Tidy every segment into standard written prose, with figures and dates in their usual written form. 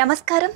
నమస్కారం.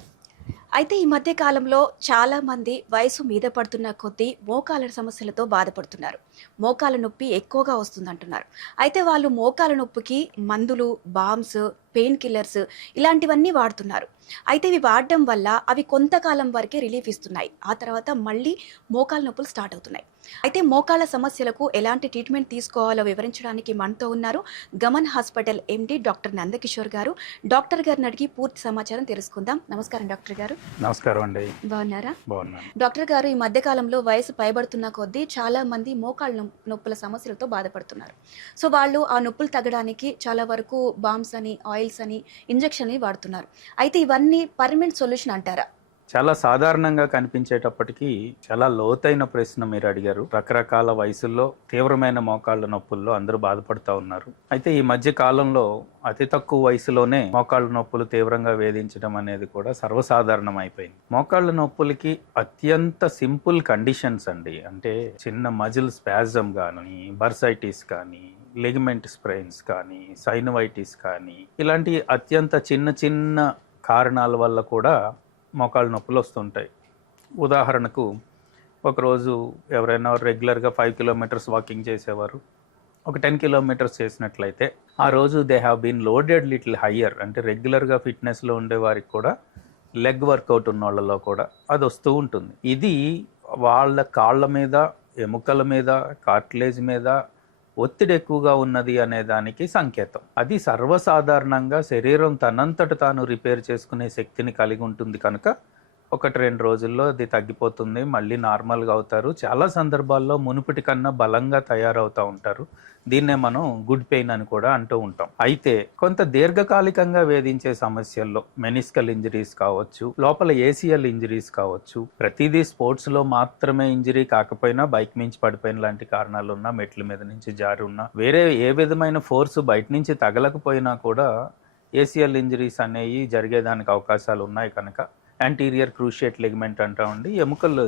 అయితే ఈ మధ్య కాలంలో చాలామంది వయసు మీద పడుతున్న కొద్దీ మోకాళ్ళ సమస్యలతో బాధపడుతున్నారు. మోకాళ్ళ నొప్పి ఎక్కువగా వస్తుందంటున్నారు. అయితే వాళ్ళు మోకాళ్ళ నొప్పికి మందులు, బామ్స్, పెయిన్ కిల్లర్స్ ఇలాంటివన్నీ వాడుతున్నారు. అయితే ఇవి వాడడం వల్ల అవి కొంతకాలం వరకే రిలీఫ్ ఇస్తున్నాయి. ఆ తర్వాత మళ్ళీ మోకాళ్ళ నొప్పులు స్టార్ట్ అవుతున్నాయి. అయితే మోకాళ్ళ సమస్యలకు ఎలాంటి ట్రీట్మెంట్ తీసుకోవాలో వివరించడానికి మనతో ఉన్నారు Gaman hospital MD doctor Nandakishore గారు. డాక్టర్ గారిని అడిగి పూర్తి సమాచారం తెలుసుకుందాం. నమస్కారం డాక్టర్ గారు. నమస్కారం అండి. బాగున్నారా? బాగున్నాను. డాక్టర్ గారు, ఈ మధ్య కాలంలో వయసు పైబడుతున్న కొద్దీ చాలా మంది మోకాళ్ళ నొప్పుల సమస్యలతో బాధపడుతున్నారు. సో వాళ్ళు ఆ నొప్పులు తగ్గడానికి చాలా వరకు బామ్స్ అని, ఆయిల్స్ అని, ఇంజెక్షన్ వాడుతున్నారు. అయితే ఇవన్నీ పర్మనెంట్ సొల్యూషన్ అంటారా? చాలా సాధారణంగా కనిపించేటప్పటికీ చాలా లోతైన ప్రశ్న మీరు అడిగారు. రకరకాల వయసుల్లో తీవ్రమైన మోకాళ్ళ నొప్పుల్లో అందరూ బాధపడుతూ ఉన్నారు. అయితే ఈ మధ్య కాలంలో అతి తక్కువ వయసులోనే మోకాళ్ళ నొప్పులు తీవ్రంగా వేధించడం అనేది కూడా సర్వసాధారణం అయిపోయింది. మోకాళ్ళ నొప్పులకి అత్యంత సింపుల్ కండిషన్స్ అండి. అంటే చిన్న మజిల్ స్పాజమ్ కానీ, బర్సైటిస్ కానీ, లిగమెంట్ స్ప్రెయిన్స్ కానీ, సైనవైటిస్ కానీ, ఇలాంటి అత్యంత చిన్న చిన్న కారణాల వల్ల కూడా మోకాళ్ళ నొప్పులు వస్తుంటాయి. ఉదాహరణకు ఒకరోజు ఎవరైనా రెగ్యులర్గా 5 కిలోమీటర్స్ వాకింగ్ చేసేవారు ఒక 10 కిలోమీటర్స్ చేసినట్లయితే ఆ రోజు they have been loaded little higher. అంటే రెగ్యులర్గా ఫిట్నెస్లో ఉండే వారికి కూడా, లెగ్ వర్కౌట్ ఉన్న వాళ్ళలో కూడా అది వస్తూ ఉంటుంది. ఇది వాళ్ళ కాళ్ళ మీద, ఎముకల మీద, కార్టిలేజ్ మీద ఒత్తిడి ఎక్కువగా ఉన్నది అనే దానికి సంకేతం. అది సర్వసాధారణంగా శరీరం తనంతట తాను రిపేర్ చేసుకునే శక్తిని కలిగి ఉంటుంది కనుక 1-2 రోజుల్లో అది తగ్గిపోతుంది, మళ్ళీ నార్మల్గా అవుతారు. చాలా సందర్భాల్లో మునుపటి కన్నా బలంగా తయారవుతూ ఉంటారు. దీన్నే మనం గుడ్ పెయిన్ అని కూడా అంటూ ఉంటాం. అయితే కొంత దీర్ఘకాలికంగా వేధించే సమస్యల్లో మెనిస్కల్ ఇంజరీస్ కావచ్చు, లోపల ఏసీఎల్ ఇంజరీస్ కావచ్చు, ప్రతిదీ స్పోర్ట్స్లో మాత్రమే ఇంజరీ కాకపోయినా బైక్ నుంచి పడిపోయిన లాంటి కారణాలు ఉన్నా, మెట్ల మీద నుంచి జారి ఉన్నా, వేరే ఏ విధమైన ఫోర్స్ బయట నుంచి తగలకపోయినా కూడా ఏసీఎల్ ఇంజరీస్ అనేవి జరిగేదానికి అవకాశాలు ఉన్నాయి. కనుక యాంటీరియర్ క్రూషియేట్ లిగమెంట్ అంటామండి. ఎముకలు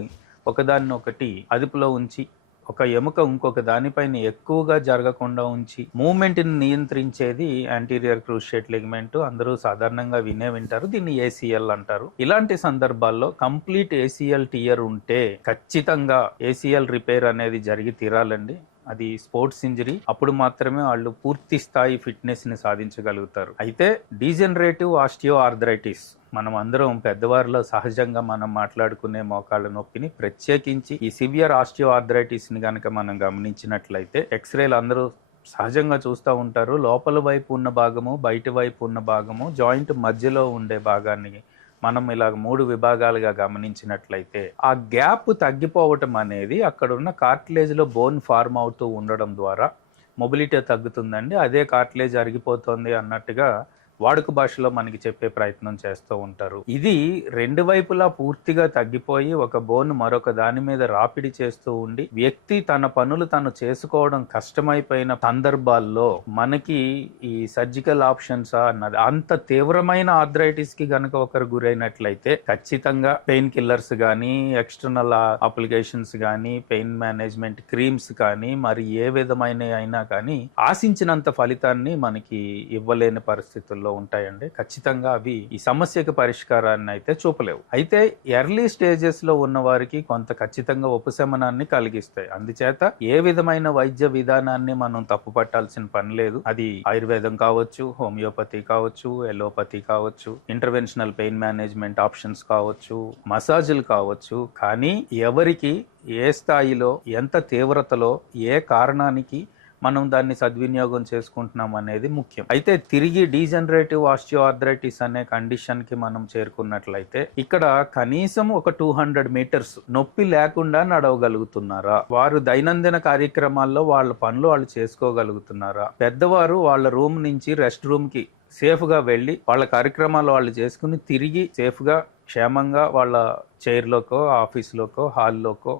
ఒకదాన్నొకటి అదుపులో ఉంచి, ఒక ఎముక ఇంకొక దానిపైన ఎక్కువగా జరగకుండా ఉంచి మూమెంట్ని నియంత్రించేది యాంటీరియర్ క్రూషియేట్ లిగమెంట్. అందరూ సాధారణంగా వింటారు. దీన్ని ఏసీఎల్ అంటారు. ఇలాంటి సందర్భాల్లో కంప్లీట్ ఏసీఎల్ టియర్ ఉంటే ఖచ్చితంగా ఏసీఎల్ రిపేర్ అనేది జరిగి తీరాలండి. అది స్పోర్ట్స్ ఇంజరీ. అప్పుడు మాత్రమే వాళ్ళు పూర్తి స్థాయి ఫిట్నెస్ ని సాధించగలుగుతారు. అయితే డీజనరేటివ్ ఆస్టియో ఆర్థరైటిస్, మనం అందరం పెద్దవారిలో సహజంగా మనం మాట్లాడుకునే మోకాళ్ళ నొప్పిని, ప్రత్యేకించి ఈ సివియర్ ఆస్టియో ఆర్థరైటిస్ ని కనుక మనం గమనించినట్లయితే ఎక్స్రేలు అందరూ సహజంగా చూస్తూ ఉంటారు. లోపల వైపు ఉన్న భాగము, బయట వైపు ఉన్న భాగము, జాయింట్ మధ్యలో ఉండే భాగాన్ని మనం ఇలా 3 విభాగాలుగా గమనించినట్లయితే ఆ గ్యాప్ తగ్గిపోవటం అనేది అక్కడ ఉన్న కార్టిలేజ్లో బోన్ ఫార్మ్ అవుతూ ఉండడం ద్వారా మొబిలిటీ తగ్గుతుందండి. అదే కార్టిలేజ్ అరిగిపోతుంది అన్నట్టుగా వాడుక భాషలో మనకి చెప్పే ప్రయత్నం చేస్తూ ఉంటారు. ఇది 2 వైపులా పూర్తిగా తగ్గిపోయి ఒక బోన్ మరొక దాని మీద రాపిడి చేస్తూ ఉండి వ్యక్తి తన పనులు తను చేసుకోవడం కష్టమైపోయిన సందర్భాల్లో మనకి ఈ సర్జికల్ ఆప్షన్స్ అన్నది, అంత తీవ్రమైన ఆర్థరైటిస్ కి గనక ఒకరు గురైనట్లయితే ఖచ్చితంగా పెయిన్ కిల్లర్స్ కానీ, ఎక్స్టర్నల్ అప్లికేషన్స్ కానీ, పెయిన్ మేనేజ్మెంట్ క్రీమ్స్ కానీ, మరి ఏ విధమైన అయినా కానీ ఆశించినంత ఫలితాన్ని మనకి ఇవ్వలేని పరిస్థితుల్లో ఉంటాయండి. ఖచ్చితంగా అవి ఈ సమస్యకు పరిష్కారాన్ని అయితే చూపలేవు. అయితే ఎర్లీ స్టేజెస్ లో ఉన్న వారికి కొంత ఖచ్చితంగా ఉపశమనాన్ని కలిగిస్తాయి. అందుచేత ఏ విధమైన వైద్య విధానాన్ని మనం తప్పు పట్టాల్సిన పని లేదు. అది ఆయుర్వేదం కావచ్చు, హోమియోపతి కావచ్చు, ఎలోపతి కావచ్చు, ఇంటర్వెన్షనల్ పెయిన్ మేనేజ్మెంట్ ఆప్షన్స్ కావచ్చు, మసాజులు కావచ్చు. కానీ ఎవరికి ఏ స్థాయిలో, ఎంత తీవ్రతలో, ఏ కారణానికి మనం దాన్ని సద్వినియోగం చేసుకుంటున్నాం అనేది ముఖ్యం. అయితే తిరిగి డీజనరేటివ్ ఆస్టియోఆర్థరైటిస్ అనే కండిషన్ కి మనం చేరుకున్నట్లయితే ఇక్కడ కనీసం ఒక 200 మీటర్స్ నొప్పి లేకుండా నడవగలుగుతున్నారా? వారు దైనందిన కార్యక్రమాల్లో వాళ్ళ పనులు వాళ్ళు చేసుకోగలుగుతున్నారా? పెద్దవారు వాళ్ళ రూమ్ నుంచి రెస్ట్ రూమ్ కి సేఫ్ గా వెళ్ళి వాళ్ళ కార్యక్రమాలు వాళ్ళు చేసుకుని తిరిగి సేఫ్ గా క్షేమంగా వాళ్ళ చైర్లోకో, ఆఫీస్లోకో, హాల్లోకో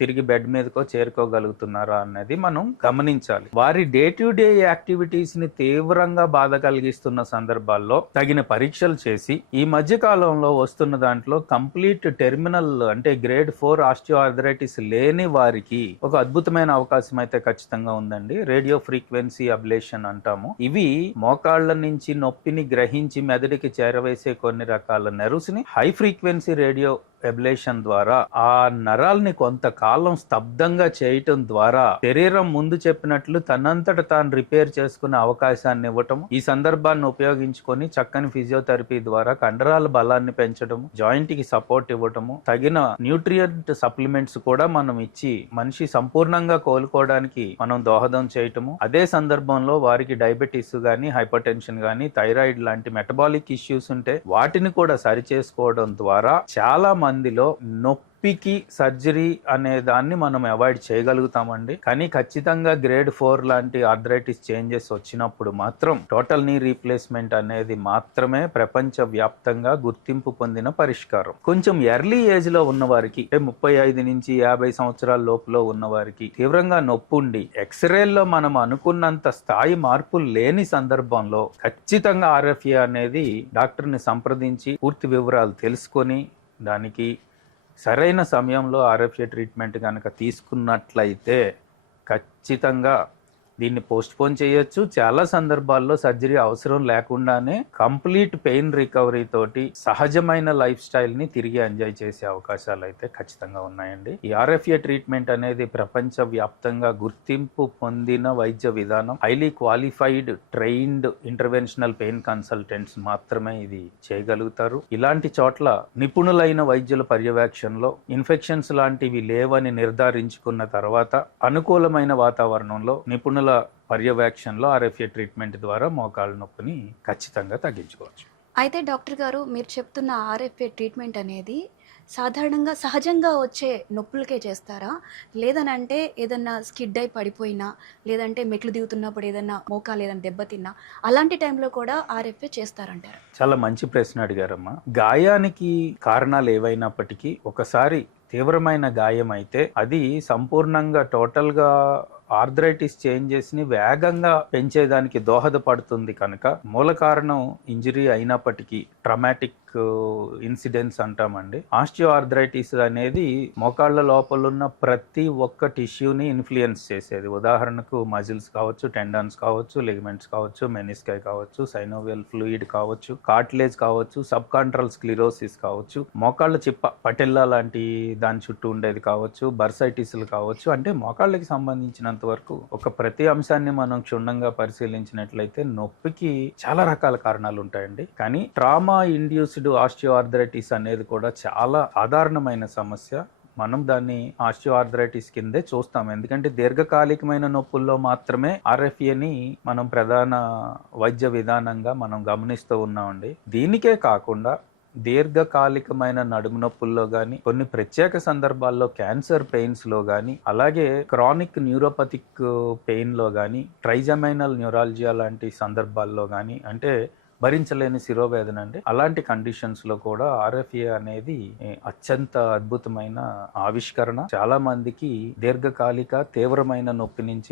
తిరిగి బెడ్ మీదకో చేరుకోగలుగుతున్నారా అన్నది మనం గమనించాలి. వారి డే టు డే యాక్టివిటీస్ ని తీవ్రంగా బాధ కలిగిస్తున్న సందర్భాల్లో తగిన పరీక్షలు చేసి ఈ మధ్య కాలంలో వస్తున్న దాంట్లో కంప్లీట్ టెర్మినల్ అంటే గ్రేడ్ 4 ఆస్టియోఆర్థరైటిస్ లేని వారికి ఒక అద్భుతమైన అవకాశం అయితే ఖచ్చితంగా ఉందండి. రేడియో ఫ్రీక్వెన్సీ అబ్లేషన్ అంటాము. ఇవి మోకాళ్ల నుంచి నొప్పిని గ్రహించి మెదడుకి చేరవేసే కొన్ని రకాల నెర్వ్స్ ని హై ఫ్రీక్వెన్సీ రేడియో ఎబ్లేషన్ ద్వారా ఆ నరాల్ని కొంతకాలం స్తబ్దంగా చేయటం ద్వారా శరీరం ముందు చెప్పినట్లు తనంతట తాను రిపేర్ చేసుకునే అవకాశాన్ని ఇవ్వటం, ఈ సందర్భాన్ని ఉపయోగించుకొని చక్కని ఫిజియోథెరపీ ద్వారా కండరాల బలాన్ని పెంచడం, జాయింట్ కి సపోర్ట్ ఇవ్వటము, తగిన న్యూట్రియంట్ సప్లిమెంట్స్ కూడా మనం ఇచ్చి మనిషి సంపూర్ణంగా కోలుకోవడానికి మనం దోహదం చేయటము. అదే సందర్భంలో వారికి డయాబెటీస్ గానీ, హైపర్ టెన్షన్ గానీ, థైరాయిడ్ లాంటి మెటబాలిక్ ఇష్యూస్ ఉంటే వాటిని కూడా సరి చేసుకోవడం ద్వారా చాలా మందిలో నొప్పికి సర్జరీ అనే దాన్ని మనం అవాయిడ్ చేయగలుగుతామండి. కానీ ఖచ్చితంగా గ్రేడ్ 4 లాంటి ఆర్థరైటిస్ చేంజెస్ వచ్చినప్పుడు మాత్రం టోటల్ నీ రీప్లేస్మెంట్ అనేది మాత్రమే ప్రపంచ వ్యాప్తంగా గుర్తింపు పొందిన పరిష్కారం. కొంచెం ఎర్లీ ఏజ్ లో ఉన్న వారికి 35 నుంచి 50 సంవత్సరాల లోపులో ఉన్న వారికి తీవ్రంగా నొప్పి ఉండి ఎక్స్రేల్లో మనం అనుకున్నంత స్థాయి మార్పులు లేని సందర్భంలో ఖచ్చితంగా ఆర్ఎఫ్ఏ అనేది డాక్టర్ని సంప్రదించి పూర్తి వివరాలు తెలుసుకొని దానికి సరైన సమయంలో ఆర్ఎఫ్ఏ ట్రీట్మెంట్ కనుక తీసుకున్నట్లయితే ఖచ్చితంగా దీన్ని పోస్ట్పోన్ చేయొచ్చు. చాలా సందర్భాల్లో సర్జరీ అవసరం లేకుండానే కంప్లీట్ పెయిన్ రికవరీ తోటి సహజమైన లైఫ్ స్టైల్ ని తిరిగి ఎంజాయ్ చేసే అవకాశాలు అయితే ఖచ్చితంగా ఉన్నాయండి. ఈ ఆర్ఎఫ్ఏ ట్రీట్మెంట్ అనేది ప్రపంచ వ్యాప్తంగా గుర్తింపు పొందిన వైద్య విధానం. Highly qualified trained interventional pain consultants మాత్రమే ఇది చేయగలుగుతారు. ఇలాంటి చోట్ల నిపుణులైన వైద్యుల పర్యవేక్షణలో ఇన్ఫెక్షన్స్ లాంటివి లేవని నిర్ధారించుకున్న తర్వాత అనుకూలమైన వాతావరణంలో నిపుణుల పర్యవేక్షణలో ఆర్ఎఫ్ఏ ట్రీట్మెంట్ ద్వారా మోకాళ్ళ నొప్పిని ఖచ్చితంగా తగ్గించుకోవచ్చు. అయితే డాక్టర్ గారు, మీరు చెప్తున్న ఆర్ఎఫ్ఏ ట్రీట్మెంట్ అనేది సాధారణంగా సహజంగా వచ్చే నొప్పులకే చేస్తారా, లేదనంటే ఏదన్నా స్కిడ్ అయి పడిపోయినా, లేదంటే మెట్లు దిగుతున్నప్పుడు ఏదన్నా మోకాలు ఏదైనా దెబ్బతిన్నా అలాంటి టైంలో కూడా ఆర్ఎఫ్ఏ చేస్తారంటారు? చాలా మంచి ప్రశ్న అడిగారమ్మా. గాయానికి కారణాలు ఏవైనప్పటికీ ఒకసారి తీవ్రమైన గాయం అయితే అది సంపూర్ణంగా టోటల్గా ఆర్థరైటిస్ చేంజెస్ ని వేగంగా పెంచేదానికి దోహదపడుతుంది కనుక మూల కారణం ఇంజరీ అయినప్పటికీ ట్రామాటిక్ ఇన్సిడెంట్స్ అంటామండి. ఆస్టియో ఆర్థరైటిస్ అనేది మోకాళ్ళ లోపల ఉన్న ప్రతి ఒక్క టిష్యూని ఇన్ఫ్లుయెన్స్ చేసేది. ఉదాహరణకు మజిల్స్ కావచ్చు, టెండాన్స్ కావచ్చు, లిగమెంట్స్ కావచ్చు, మెనిస్కై కావచ్చు, సైనోవియల్ ఫ్లూయిడ్ కావచ్చు, కార్టిలేజ్ కావచ్చు, సబ్ కాంట్రల్ స్క్లిరోసిస్ కావచ్చు, మోకాళ్ళ చిప్ప పటెల్లా లాంటి దాని చుట్టూ ఉండేది కావచ్చు, బర్సైటిస్లు కావచ్చు. అంటే మోకాళ్ళకి సంబంధించినంత వరకు ఒక ప్రతి అంశాన్ని మనం క్షుణ్ణంగా పరిశీలించినట్లయితే నొప్పికి చాలా రకాల కారణాలు ఉంటాయండి. కానీ ట్రామా ఇండ్యూస్డ్ ఆస్టియోఆర్థరైటిస్ అనేది కూడా చాలా సాధారణమైన సమస్య. మనం దాన్ని ఆస్టియోఆర్థరైటిస్ కిందే చూస్తాం. ఎందుకంటే దీర్ఘకాలికమైన నొప్పుల్లో మాత్రమే ఆర్ఎఫ్ఏని మనం ప్రధాన వైద్య విధానంగా మనం గమనిస్తూ ఉన్నామండి. దీనికే కాకుండా దీర్ఘకాలికమైన నడుము నొప్పుల్లో కానీ, కొన్ని ప్రత్యేక సందర్భాల్లో క్యాన్సర్ పెయిన్స్లో కానీ, అలాగే క్రానిక్ న్యూరోపతిక్ పెయిన్లో కానీ, ట్రైజమైనల్ న్యూరాలజియా లాంటి సందర్భాల్లో కానీ, అంటే భరించలేని శిరోవేదన అండి, అలాంటి కండిషన్స్లో కూడా ఆర్ఎఫ్ఏ అనేది అత్యంత అద్భుతమైన ఆవిష్కరణ. చాలా మందికి దీర్ఘకాలిక తీవ్రమైన నొప్పి నుంచి